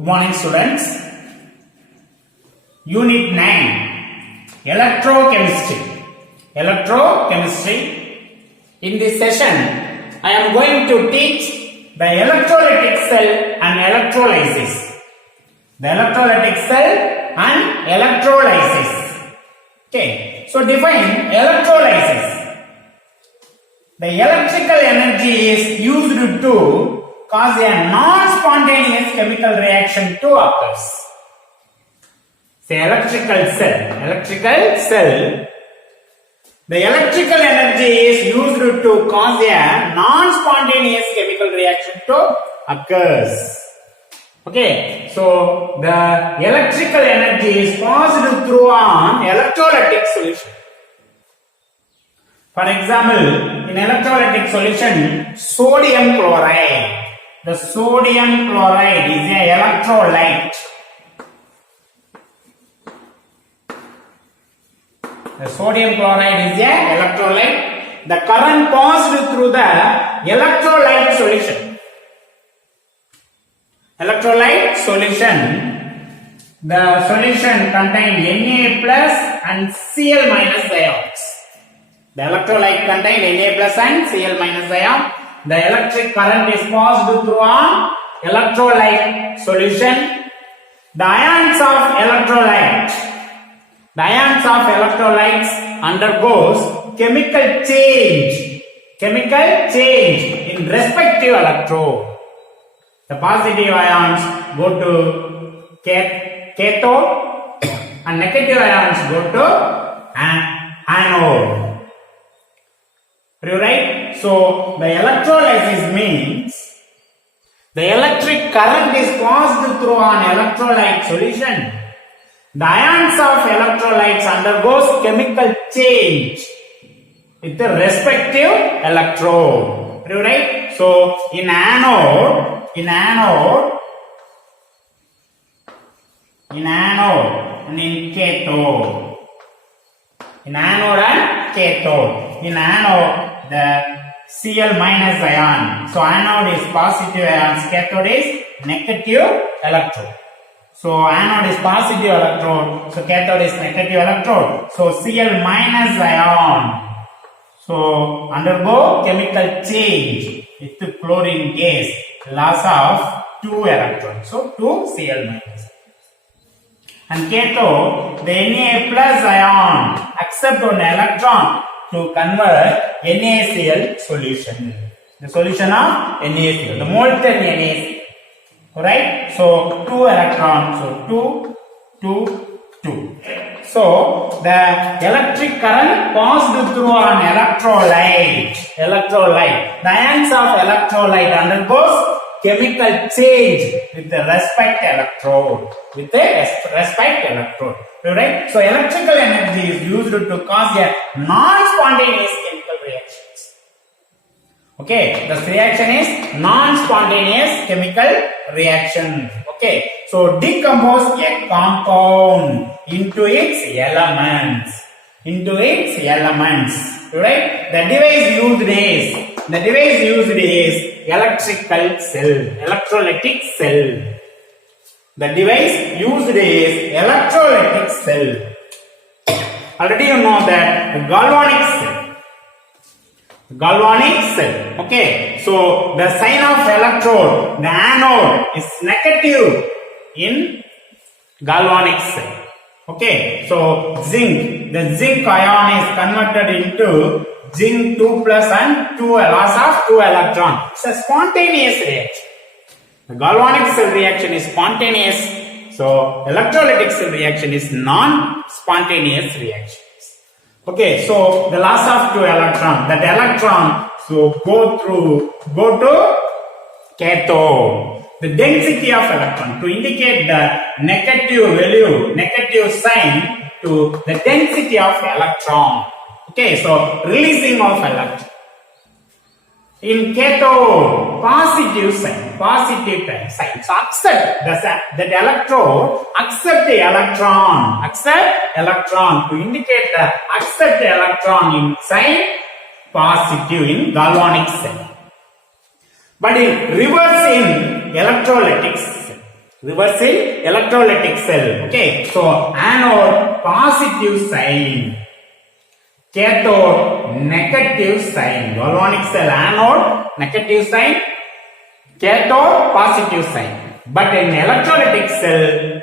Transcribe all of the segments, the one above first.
Good morning, students. Unit 9, Electrochemistry. Electrochemistry. In this session, I am going to teach the electrolytic cell and electrolysis. The electrolytic cell and electrolysis. Okay, so define electrolysis. The electrical energy is used to cause a non-spontaneous chemical reaction to occurs. Say electrical cell. The electrical energy is used to cause a non-spontaneous chemical reaction to occurs. Okay, so the electrical energy is passed through an electrolytic solution. For example, in electrolytic solution, sodium chloride. The sodium chloride is an electrolyte. The sodium chloride is an electrolyte. The current passed through the electrolyte solution. Electrolyte solution. The solution contains Na plus and Cl minus ions. The electrolyte contains Na plus and Cl minus ion. The electric current is passed through an electrolyte solution. The ions of electrolytes undergoes chemical change in respective electrode. The positive ions go to cathode and negative ions go to anode. Right? So the electrolysis means the electric current is passed through an electrolyte solution. The ions of electrolytes undergoes chemical change with the respective electrode. Right? So in anode and in cathode. In anode and cathode. In anode, the Cl minus ion. So anode is positive ions, cathode is negative electrode. So anode is positive electrode, so cathode is negative electrode. So Cl minus ion. So undergo chemical change with the chlorine gas, loss of 2 electrons. So 2 Cl minus. And cathode, the Na plus ion accept one electron to convert NaCl solution. The solution of NaCl, the molten NaCl. Alright? So 2 electrons, so 2. So the electric current passed through an electrolyte. The ions of electrolyte undergoes chemical change with the respect electrode. Right? So electrical energy is used to cause a non-spontaneous chemical reactions. Okay, this reaction is non-spontaneous chemical reaction. Okay, so decompose a compound into its elements. Right? The device used is electrolytic cell. The device used is electrolytic cell. Already you know that the galvanic cell. Okay, so the sign of electrode, the anode is negative in galvanic cell. Okay, so the zinc ion is converted into zinc 2 plus and 2 loss of 2 electron. It's a spontaneous reaction. The galvanic cell reaction is spontaneous. So electrolytic cell reaction is non-spontaneous reactions. Okay, so the loss of 2 electron. That electron so go to cathode. The density of electron to indicate the negative sign to the density of electron. Okay, so releasing of electron. In cathode, positive sign. So accept that electrode, accept the electron to indicate the accept the electron in sign positive in galvanic cell. But in reverse in electrolytics, Reversing electrolytic cell. Okay, so anode positive sign, cathode negative sign. Galvanic cell anode negative sign, cathode positive sign. But in electrolytic cell,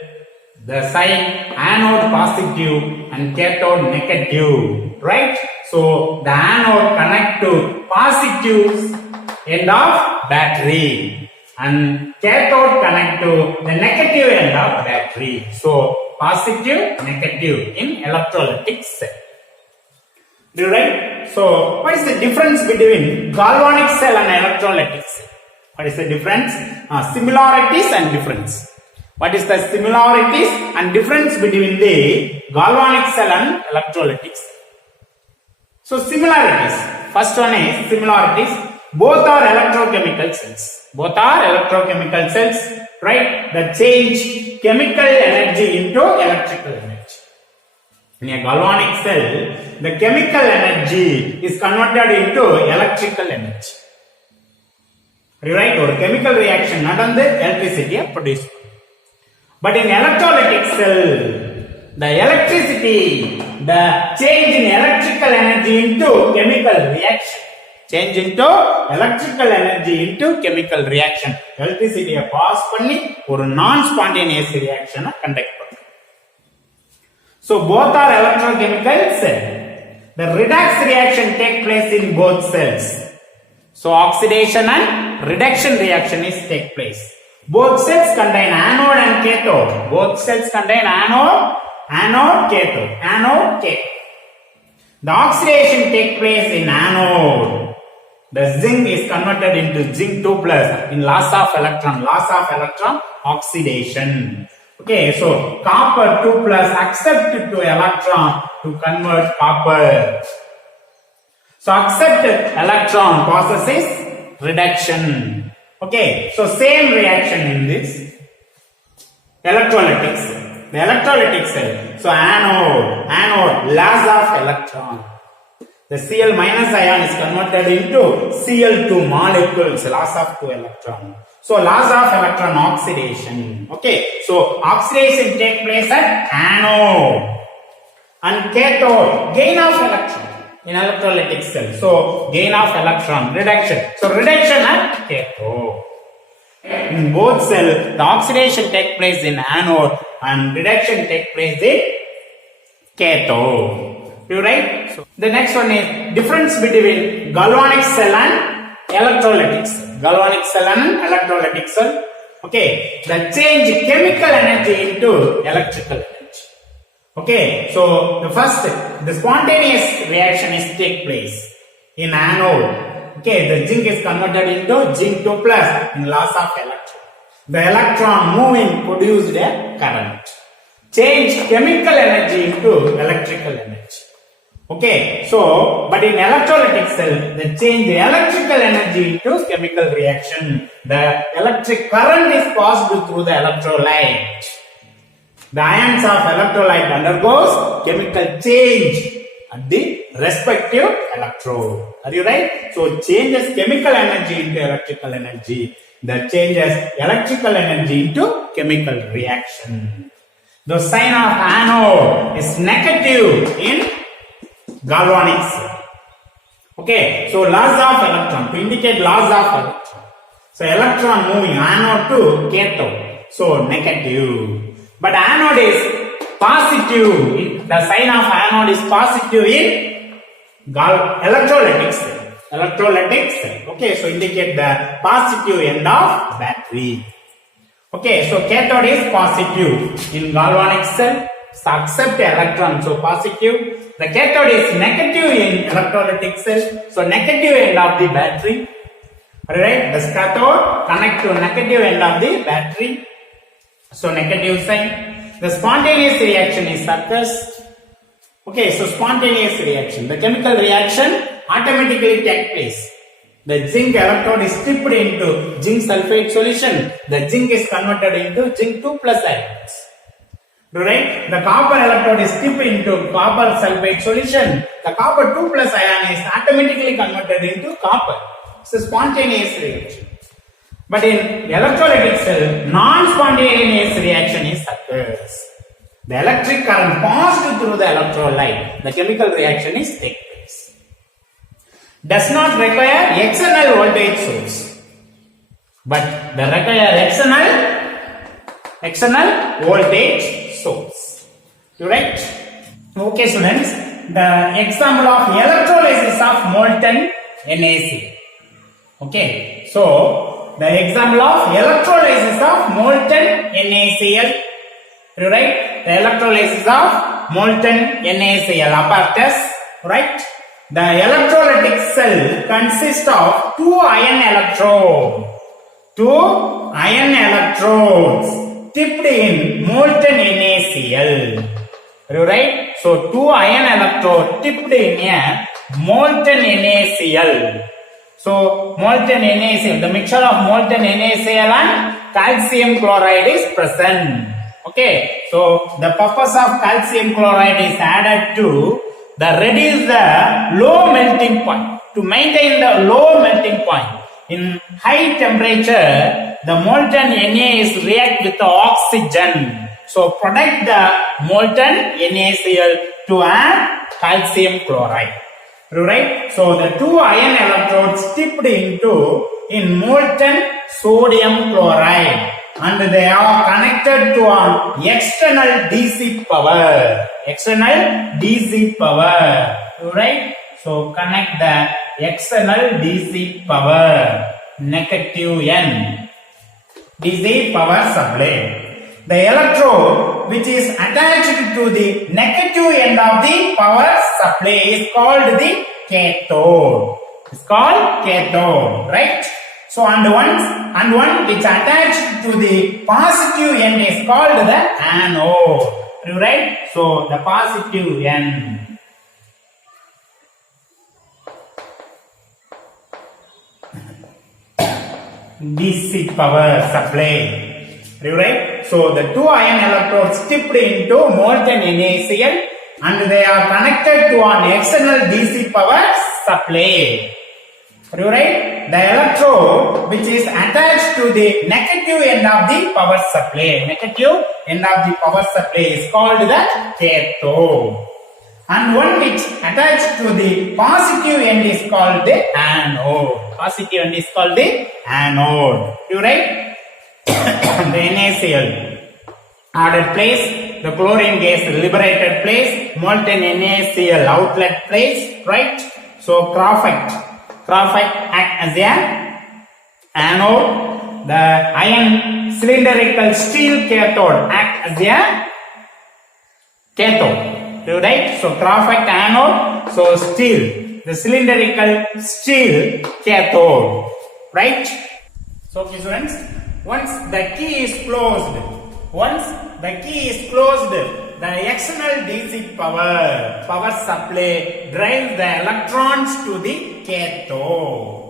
the sign anode positive and cathode negative, right? So the anode connect to positive end of battery and cathode connect to the negative end of battery. So positive, negative in electrolytic cell. Right? So what is the difference between galvanic cell and electrolytic cell? What is the difference? Similarities and difference. What is the similarities and difference between the galvanic cell and electrolytic cell? So similarities. First one is similarities. Both are electrochemical cells. Both are electrochemical cells, right? That change chemical energy into electrical energy. In a galvanic cell, the chemical energy is converted into electrical energy. Right? Or chemical reaction நடந்து electricity produce. But in electrolytic cell, the electricity, the change in electrical energy into chemical reaction. Change into electrical energy into chemical reaction. Electricity pass பண்ணி ஒரு non-spontaneous reaction conduct பண்ணும். So both are electrochemical cells. The redox reaction take place in both cells. So oxidation and reduction reaction is take place. Both cells contain anode and cathode. Both cells contain anode, cathode, cathode. The oxidation take place in anode. The zinc is converted into zinc 2+ in loss of electron oxidation. Okay, so copper 2+ accept to electron to convert copper. So accept electron process is reduction. Okay, so same reaction in this electrolytic cell. The electrolytic cell. So anode loss of electron. The Cl- ion is converted into Cl2 molecules, loss of 2 electron. So loss of electron oxidation. Okay, so oxidation take place at anode and cathode gain of electron in electrolytic cell. So gain of electron reduction. So reduction at cathode. In both cells, the oxidation take place in anode and reduction take place in cathode. You right? So the next one is difference between galvanic cell and electrolytic cell. Galvanic cell and electrolytic cell. Okay, the change chemical energy into electrical energy. Okay, so the first, the spontaneous reaction is take place in anode. Okay, the zinc is converted into zinc 2+ in loss of electron. The electron moving produced a current. Change chemical energy into electrical energy. Okay, so but in electrolytic cell, they change the electrical energy into chemical reaction. The electric current is passed through the electrolyte. The ions of electrolyte undergoes chemical change at the respective electrode. Are you right? So changes chemical energy into electrical energy. That changes electrical energy into chemical reaction. The sign of anode is negative in galvanic cell. Okay, so loss of electron to indicate loss of electron. So electron moving anode to cathode. So negative. But anode is positive. The sign of anode is positive in electrolytic cell. Electrolytic cell. Okay, so indicate the positive end of battery. Okay, so cathode is positive in galvanic cell. So accept electron, so positive. The cathode is negative in electrolytic cell, so negative end of the battery. Alright, the cathode connect to negative end of the battery, so negative sign. The spontaneous reaction is occurs. Okay, so spontaneous reaction, the chemical reaction automatically take place. The zinc electrode is dipped into zinc sulfate solution. The zinc is converted into zinc 2+ ions. Right? The copper electrode is dipped into copper sulfate solution. The copper 2+ ion is automatically converted into copper. It's a spontaneous reaction. But in electrolytic cell, non-spontaneous reaction is occurs. The electric current passed through the electrolyte. The chemical reaction is take place. Does not require external voltage source, but they require external voltage source. Correct? Okay, students. The example of electrolysis of molten NaCl. Okay, so the example of electrolysis of molten NaCl. Right? The electrolysis of molten NaCl apparatus. Right? The electrolytic cell consists of two ion electrodes tipped in molten NaCl. Right? So two ion electrodes tipped in a molten NaCl. So molten NaCl, the mixture of molten NaCl and calcium chloride is present. Okay, so the purpose of calcium chloride is added to reduce the low melting point, to maintain the low melting point. In high temperature, the molten Na is react with the oxygen. So protect the molten NaCl to add calcium chloride. Right? So the two ion electrodes tipped in molten sodium chloride, and they are connected to an external DC power. Right? So connect the external DC power, negative N, DC power supply. The electrode which is attached to the negative end of the power supply is called the cathode. It's called cathode, right? So and one which attached to the positive end is called the anode, right? So the positive end. DC power supply. Right? So the two ion electrodes tipped into molten NaCl, and they are connected to an external DC power supply. Right? The electrode which is attached to the negative end of the power supply, is called the cathode, and one which attached to the positive end is called the anode. Right? The NaCl added place, the chlorine gas liberated place, molten NaCl outlet place, right? So graphite act as a anode, the iron cylindrical steel cathode act as a cathode, right? So graphite anode, so steel, the cylindrical steel cathode, right? So okay, students, once the key is closed, the external DC power supply drives the electrons to the cathode,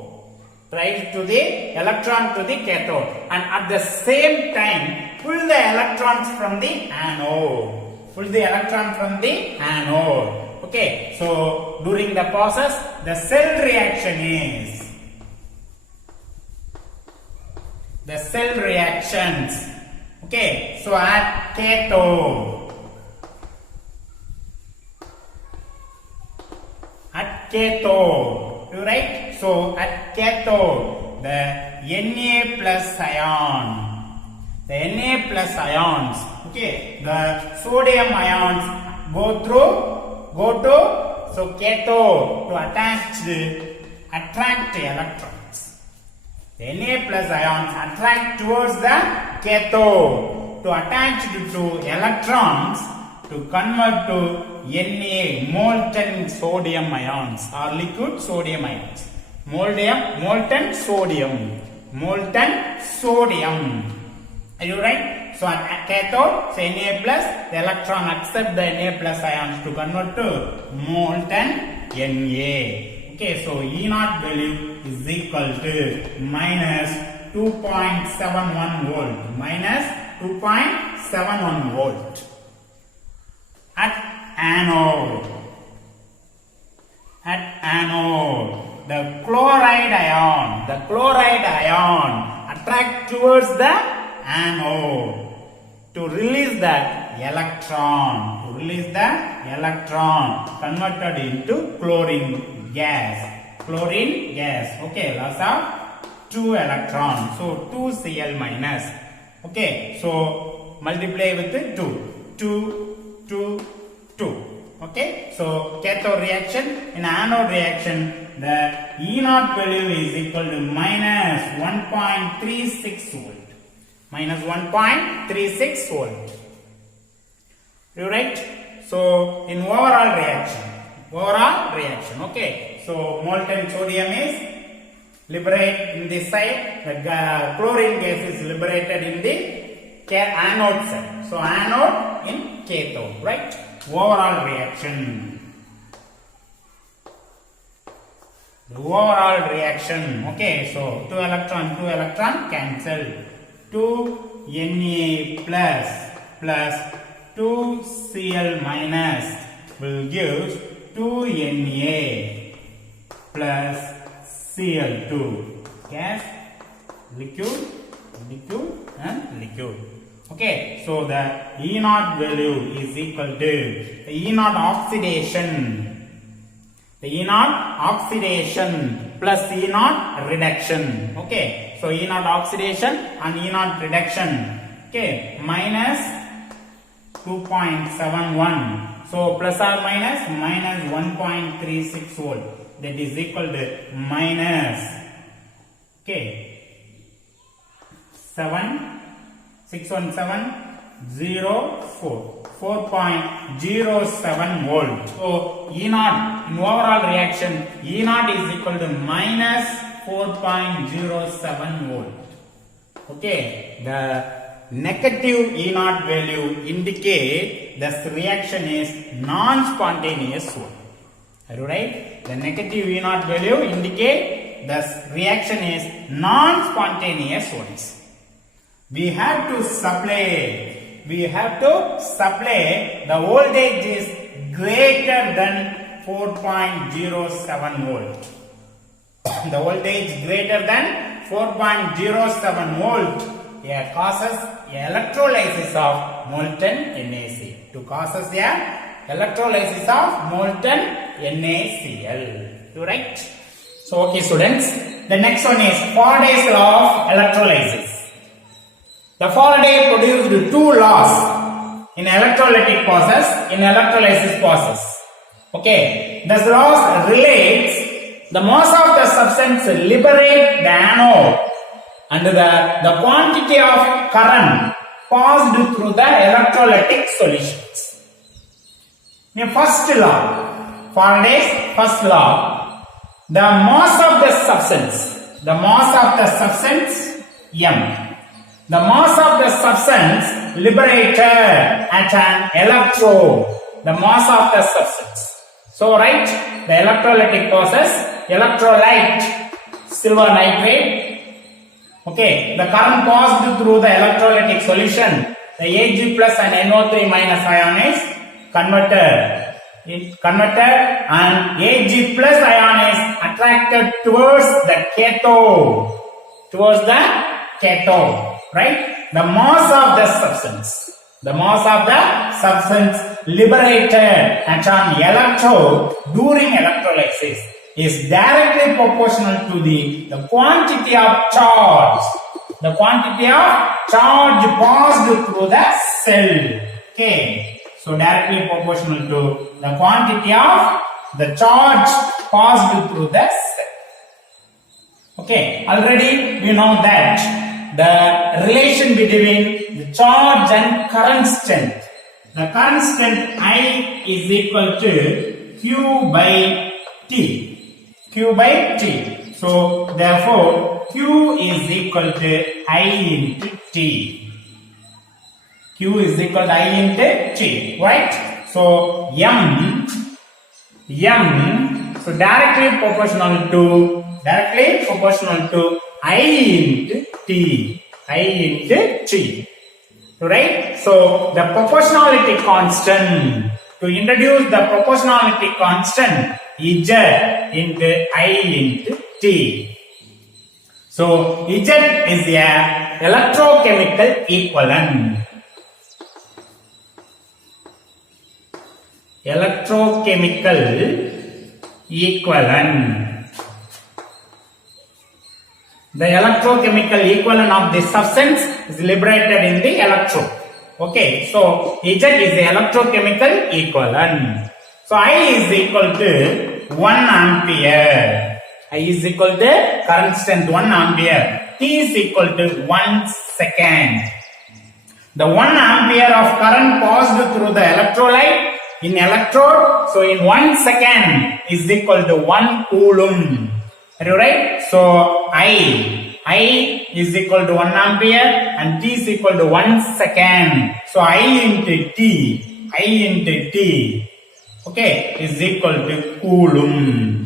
and at the same time pull the electrons from the anode. Okay, so during the process, the cell reactions. Okay, so at cathode, right? So at cathode, the Na plus ions, okay, the sodium ions go to so cathode to attract electrons. The Na plus ions attract towards the cathode to attach to electrons to convert to Na, molten sodium ions or liquid sodium ions. Molten sodium. Are you right? So at cathode, so Na plus, the electron accept the Na plus ions to convert to molten Na. Okay, so E naught value is equal to minus 2.71 volt. At anode, the chloride ion attract towards the anode to release the electron. To release the electron converted into chlorine gas. Chlorine gas. Okay, loss of 2 electrons. So 2Cl minus. Okay, so multiply with 2. Okay, so cathode reaction, in anode reaction, the E naught value is equal to minus 1.36 volt. Minus 1.36 volt. You right? So in overall reaction, okay. So molten sodium is liberated in this side, the chlorine gas is liberated in the anode side. So anode in cathode, right? Overall reaction. The overall reaction. Okay, so 2 electron cancel. 2 Na plus 2 Cl minus will give 2 Na plus Cl2. Gas, liquid and liquid. Okay, so the E naught value is equal to the E naught oxidation. The E naught oxidation plus E naught reduction. Okay, so E naught oxidation and E naught reduction. Okay, minus 2.71. So plus or minus 1.36 volt. That is equal to minus. Okay, 4.07 volt. So E naught in overall reaction, E naught is equal to minus 4.07 volt. Okay, the negative E naught value indicate this reaction is non-spontaneous one. Are you right? The negative E naught value indicate this reaction is non-spontaneous ones. We have to supply the voltage is greater than 4.07 volt. The voltage greater than 4.07 volt causes electrolysis of molten NaC. To causes the electrolysis of molten NaCl. You right? So okay students, the next one is Faraday's law of electrolysis. The Faraday produced two laws in electrolytic process, in electrolysis process. Okay, these laws relates the mass of the substance liberate the anode and the quantity of current passed through the electrolytic solutions. In first law, Faraday's first law, the mass of the substance M. The mass of the substance liberated at an electrode. The mass of the substance. So write the electrolytic process, electrolyte, silver nitrate. Okay, the current passed through the electrolytic solution. The Ag plus and NO3 minus ion is converted and Ag plus ion is attracted towards the cathode. Right? The mass of the substance liberated at an electrode during electrolysis is directly proportional to the quantity of charge. The quantity of charge passed through the cell. Okay. So directly proportional to the quantity of the charge passed through the cell. Okay. Already we know that the relation between the charge and current strength. The current strength I is equal to Q by T. So therefore Q is equal to I into T. Q is equal to I into T. Right? So M. So directly proportional to I into T. Right? So the proportionality constant. To introduce the proportionality constant Z into I into T. So Z is a electrochemical equivalent. Electrochemical equivalent. The electrochemical equivalent of this substance is liberated in the electrode. Okay, so Z is the electrochemical equivalent. So I is equal to 1 ampere. I is equal to current strength 1 ampere. T is equal to 1 second. The 1 ampere of current passed through the electrolyte in electrode. So in 1 second is equal to 1 coulomb. Are you right? So I is equal to 1 ampere and T is equal to 1 second. So I into T, okay, is equal to coulomb.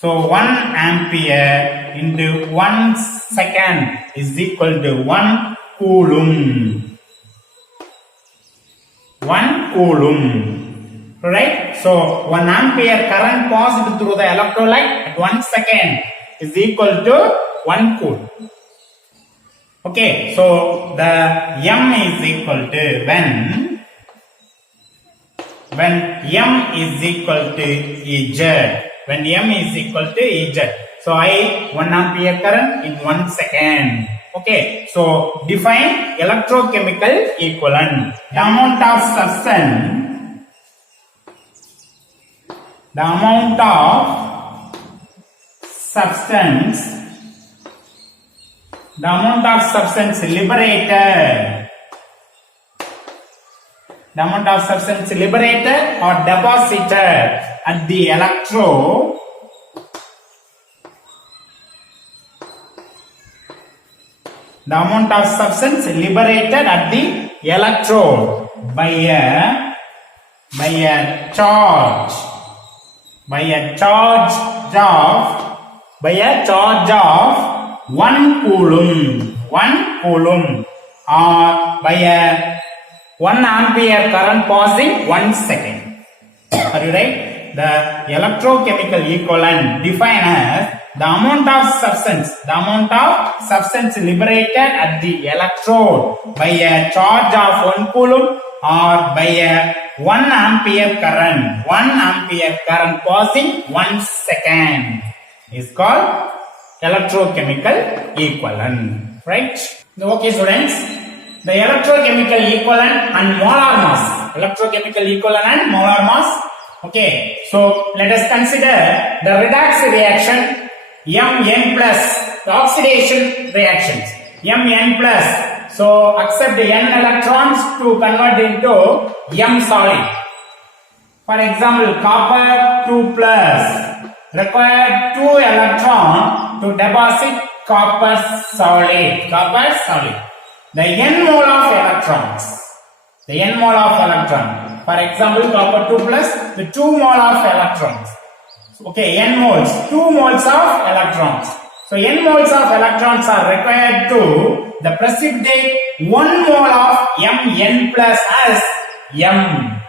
So 1 ampere into 1 second is equal to 1 coulomb. 1 coulomb. Right? So 1 ampere current passed through the electrolyte at 1 second is equal to 1 coulomb. Okay, so the M is equal to when M is equal to Z. When M is equal to Z. So 1 ampere current in 1 second. Okay, so define electrochemical equivalent. The amount of substance liberated or deposited at the electrode by a charge of 1 coulomb or by a 1 ampere current passing 1 second. Are you right? The electrochemical equivalent defined as the amount of substance liberated at the electrode by a charge of 1 coulomb or by a 1 ampere current passing 1 second is called electrochemical equivalent. Right? Okay, students. The electrochemical equivalent and molar mass. Okay, so let us consider the redox reaction Mn plus, the oxidation reactions Mn plus. So accept n electrons to convert into M solid. For example, copper 2 plus required 2 electrons to deposit copper solid. The n mole of electrons. For example, copper 2 plus the 2 mole of electrons. Okay, n moles, 2 moles of electrons. So n moles of electrons are required to the precipitate 1 mole of Mn plus as M.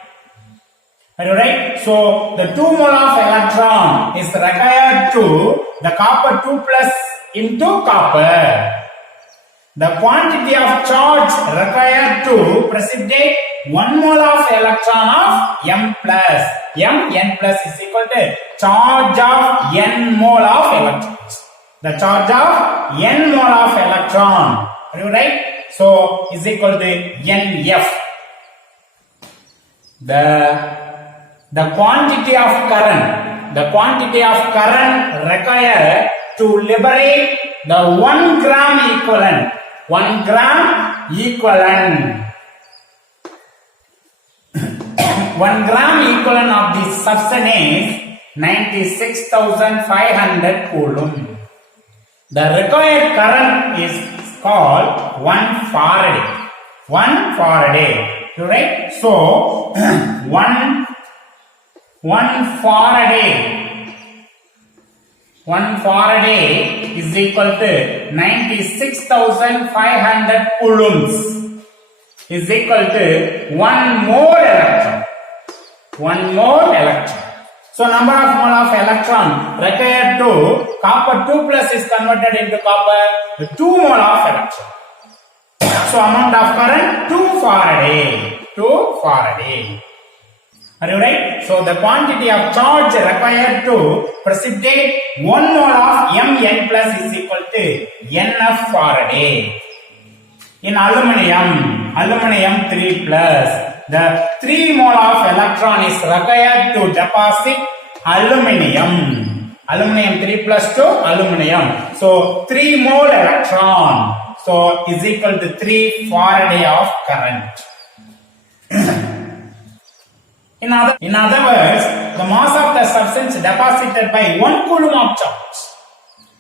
Are you right? So the 2 mole of electron is required to the copper 2 plus into copper. The quantity of charge required to precipitate 1 mole of electron of M plus. Mn plus is equal to charge of n mole of electrons. The charge of n mole of electron. Are you right? So is equal to Nf. The quantity of current required to liberate the 1 gram equivalent. 1 gram equivalent of the substance is 96,500 coulomb. The required current is called 1 Faraday. 1 Faraday. Right? So 1 Faraday is equal to 96,500 coulombs is equal to 1 mole electron. So number of mole of electron required to copper 2 plus is converted into copper 2 mole of electron. So amount of current 2 Faraday. 2 Faraday. Are you right? So the quantity of charge required to precipitate 1 mole of Mn plus is equal to Nf Faraday. In aluminum 3 plus, the 3 mole of electron is required to deposit aluminum 3 plus to aluminum. So 3 mole electron. So is equal to 3 Faraday of current. In other words, the mass of the substance deposited by 1 coulomb of charge.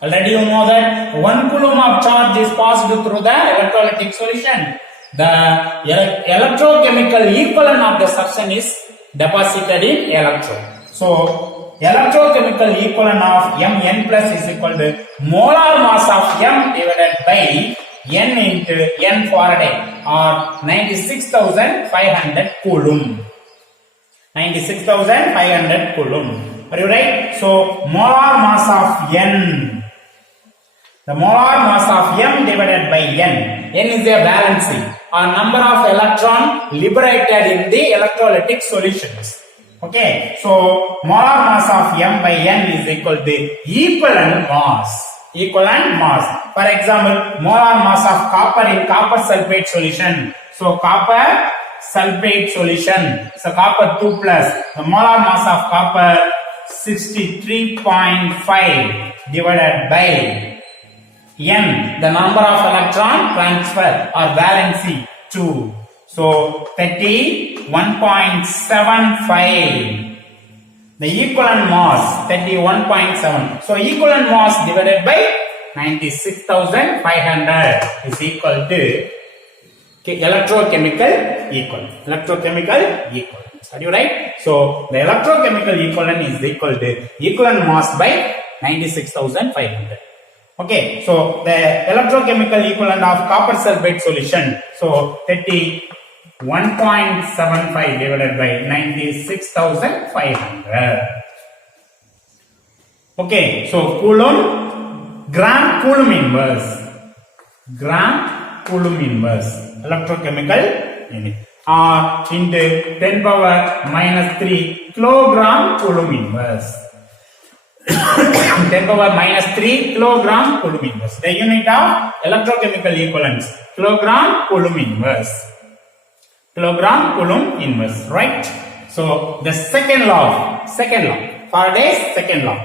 Already you know that 1 coulomb of charge is passed through the electrolytic solution. The electrochemical equivalent of the substance is deposited in electron. So electrochemical equivalent of Mn plus is equal to molar mass of M divided by N into N Faraday or 96,500 coulomb. 96,500 coulomb. Are you right? So molar mass of N. The molar mass of M divided by N. N is a valency or number of electron liberated in the electrolytic solutions. Okay. So molar mass of M by N is equal to equivalent mass. Equivalent mass. For example, molar mass of copper in copper sulfate solution. So copper sulfate solution. So copper 2 plus. The molar mass of copper 63.5 divided by N, the number of electron transfer or valency 2. So 31.75. The equivalent mass 31.7. So equivalent mass divided by 96,500 is equal to electrochemical equivalent. Electrochemical equivalent. Are you right? So the electrochemical equivalent is equal to equivalent mass by 96,500. Okay, so the electrochemical equivalent of copper sulfate solution. So 31.75 divided by 96,500. Okay, so coulomb, gram coulomb inverse. Gram coulomb inverse. Electrochemical unit. Into 10 power minus 3 kilogram coulomb inverse. 10 power minus 3 kilogram coulomb inverse. The unit of electrochemical equivalence. Kilogram coulomb inverse. Kilogram coulomb inverse. Right? So the second law. Faraday's second law.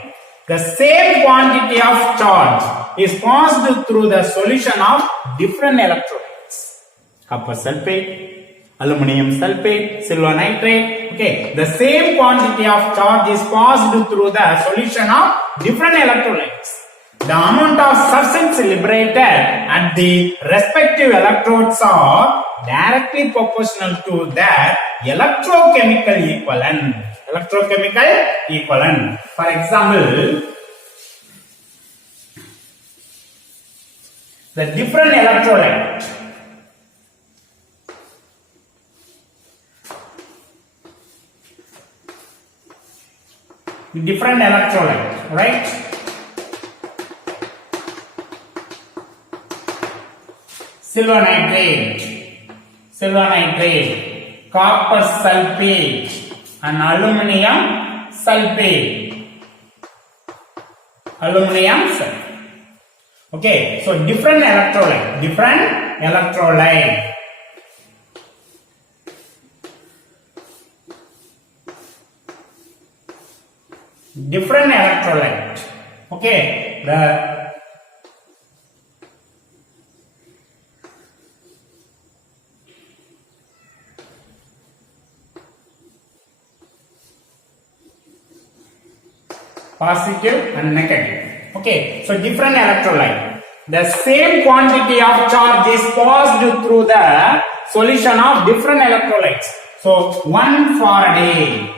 The same quantity of charge is passed through the solution of different electrolytes. Copper sulfate, aluminum sulfate, silver nitrate. Okay, the same quantity of charge is passed through the solution of different electrolytes. The amount of substance liberated at the respective electrodes are directly proportional to the electrochemical equivalent. Electrochemical equivalent. For example, the different electrolyte. Different electrolyte, right? Silver nitrate, copper sulfate, and aluminum sulfate. Okay, so different electrolyte. Okay, the positive and negative. Okay, so different electrolyte. The same quantity of charge is passed through the solution of different electrolytes. So 1 Faraday.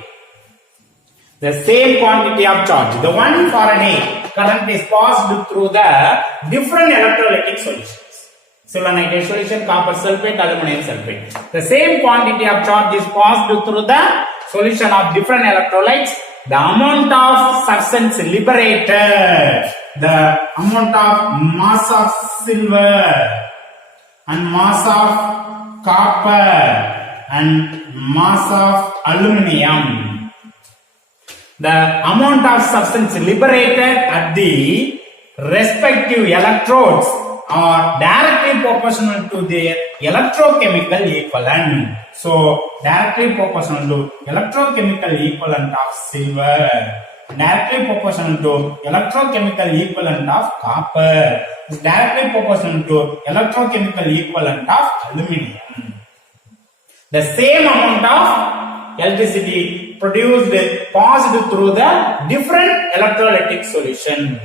The same quantity of charge. The 1 Faraday current is passed through the different electrolytic solutions. Silver nitrate solution, copper sulfate, aluminum sulfate. The same quantity of charge is passed through the solution of different electrolytes the amount of substance liberated, the amount of mass of silver and mass of copper and mass of aluminum. The amount of substance liberated at the respective electrodes are directly proportional to their electrochemical equivalent. So, directly proportional to electrochemical equivalent of silver, directly proportional to electrochemical equivalent of copper, is directly proportional to electrochemical equivalent of aluminum. The same amount of electricity produced passed through the different electrolytic solution.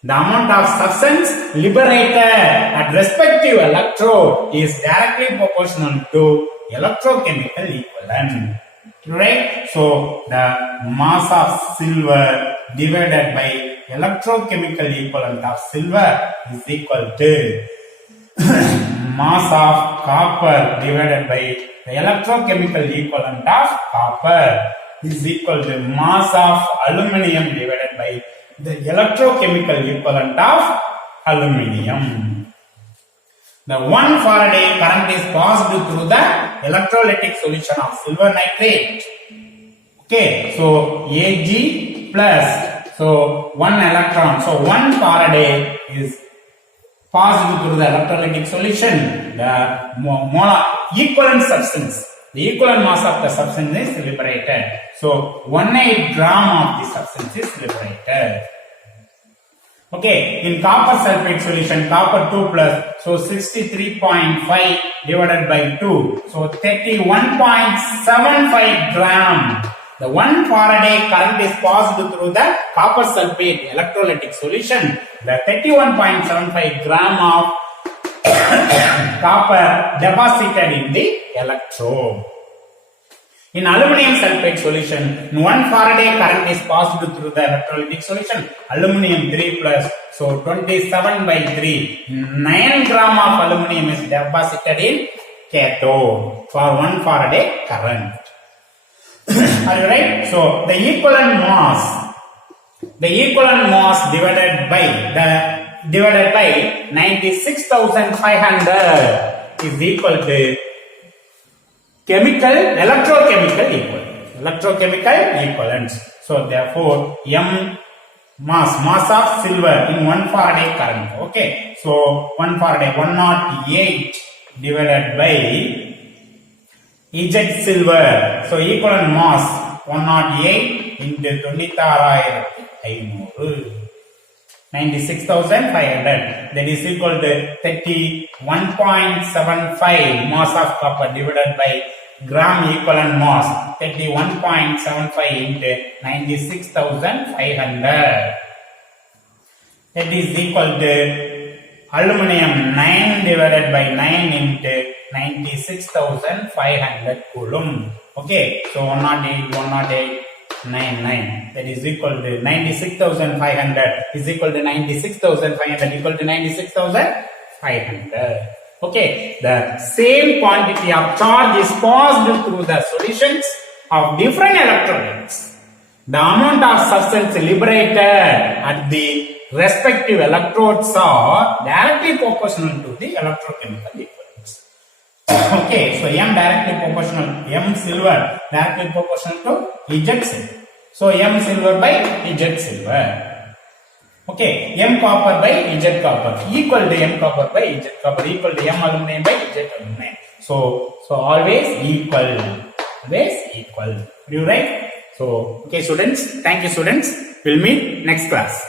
The amount of substance liberated at respective electrode is directly proportional to electrochemical equivalent. Right? So, the mass of silver divided by electrochemical equivalent of silver is equal to mass of copper divided by the electrochemical equivalent of copper is equal to mass of aluminum divided by the electrochemical equivalent of aluminum. The 1 Faraday current is passed through the electrolytic solution of silver nitrate. Okay, so Ag plus, so 1 electron, so 1 Faraday is passed through the electrolytic solution. The molar equivalent substance, the equivalent mass of the substance is liberated. So 1.8 gram of the substance is liberated. Okay, in copper sulfate solution, copper 2 plus, so 63.5 divided by 2, so 31.75 gram. The 1 Faraday current is passed through the copper sulfate electrolytic solution. The 31.75 gram of copper deposited in the electrode. In aluminum sulfate solution, 1 Faraday current is passed through the electrolytic solution. Aluminum 3 plus, so 27 by 3. 9 gram of aluminum is deposited in cathode for 1 Faraday current. Are you right? So the equivalent mass divided by 96,500 is equal to electrochemical equivalents. So therefore mass of silver in 1 Faraday current. Okay, so 1 Faraday 108 divided by Z silver. So equivalent mass 108 into 26,500. 96,500. That is equal to 31.75 mass of copper divided by gram equivalent mass. 31.75 into 96,500. That is equal to aluminum 9 divided by 9 into 96,500 coulomb. Okay, so 108, 99. That is equal to 96,500 is equal to 96,500 equal to 96,500. Okay, the same quantity of charge is passed through the solutions of different electrolytes. The amount of substance liberated at the respective electrodes are directly proportional to the electrochemical equivalents. Okay, so M directly proportional, M silver directly proportional to Z silver. So M silver by Z silver. Okay, M copper by Z copper equal to M copper by Z copper equal to M aluminum by Z aluminum. So always equal. You right? So okay students, thank you students. We'll meet next class.